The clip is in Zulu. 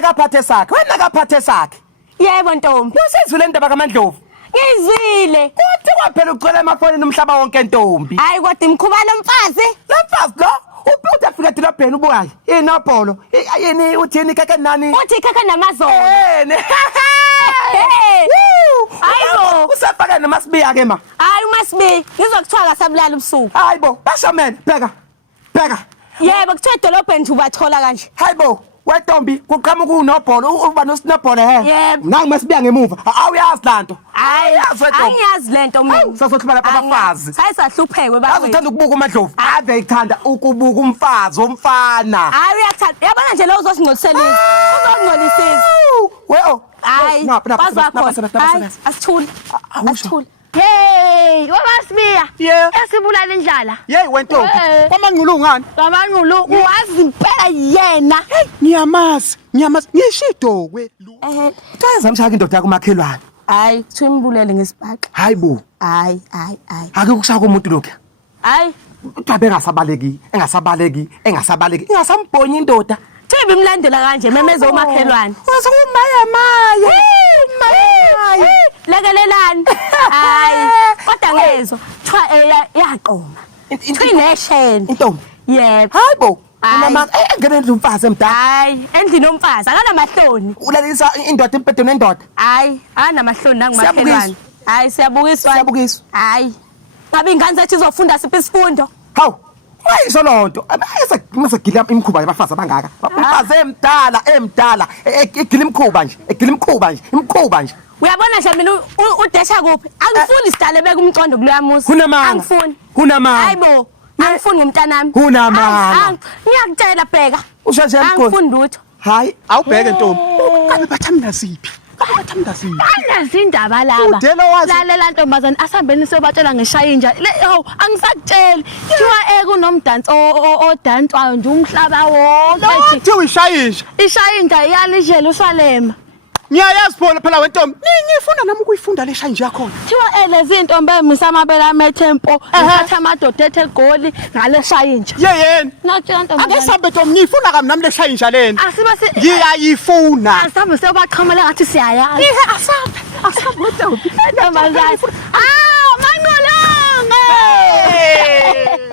NAPHATHESAKHE wena NAPHATHESAKHE Yebo ntombi. Usizwile indaba kaMandlovu Ngizwile. kuthi kwaphela ucela emafonini umhlaba wonke ntombi Hayi kodwa imkhuba lomfazi. Lamfazi lo uthi afika edolobheni ubukayi inobholo yini uthini keke nani Uthi ikhekhe namazolo. yene Hayibo. usafaka noMasibiya ke ma Hayi uMasibi, ngizokuthiwa kasabulala ubusuku. hayibo bashamene pheka Yebo kuthiwa edolobheni nje ubathola kanje. hayibo weNtombi kuqhamuka unobholo uba nosinobholo he Yebo. nangu Masibiya ngemuva awuyazi lanto Hayi angiyazi lento mina. sasothula lapha abafazi Hayi sahluphekwe bafethu. azothanda ukubuka uMandlovu ave ekuthanda ukubuka umfazi omfana Hayi uyathanda. Yabona nje lo uzosingcolisela. Uzongcolisisa. weo Hayi bazakhona. Asithule. Asithule. Hey, waMasibiya. Yeah. Esibulala indlala. Yey weNtombi Eh. kwamanqulu ngani Ngamanqulu uwazi impela yena. ngiyamazi ngishidokwe Eh, mshaka indoda kumakhelwane hayi kuthiwa imbulele ngesibhaqa. hayibo Hayi. ake kushaka umuntu lokho Hayi, utabe engasabaleki ingasambonyi indoda thibe imlandela kanje memeze umakhelwane. waze umaya Lekelelani. Hayi, kodwa ngezwe. Thiwa yaqoma. Inesheni. intombi Yebo. hayibo Hayi. unama engene umfazi emdala Hayi, endlini omfazi akanamahloni. ulalisa indoda empedweni endoda Hayi, akanamahloni nangumakhelwane. Hayi, siyabukiswa. Siyabukiswa. Hayi. Ngabe ingane zethu izofunda siphi isifundo? hawu ayisho lonto masegila imkhuba yabafazi abangaka umfazi emdala egila imkhuba nje Uyabona nje mina udesha kuphi? Angifuni sidale beka umcondo kuloya muzi. Hunamanga. Angifuni. Hunamanga. Hayibo. Angifuni ngumntanami. Hunamanga. Ngiyakutshela bheka. Usheshe Angifuni lutho. hayi awubheke ntombi kabe bathamda ziphi Anazi indaba laba. Udela wazi. Lalela ntombazane asihambeni siyobatshela ngeshayinja. Hawu angisakutsheli. Kuthiwa kunomdansi odanswayo nje umhlaba wonke. Kuthiwa ishayisha Ishayinja iyalishela uSalema. ngiyayazi phela wentombi ngifuna nami ukuyifunda le shayinja yakho Kuthiwa lezi intombi emisa amabele ametempo, uthatha amadoda ethe goli ngale shayinja. yeyeni Nakutshela ake ntombazane. sambe ntombi ngiyifuna kami nami le shayinja lena Asibe si ngiyayifuna asabe siyobaqhamela ngathi siyayazi. asabe ntombi Ntombazane. Manqolongo.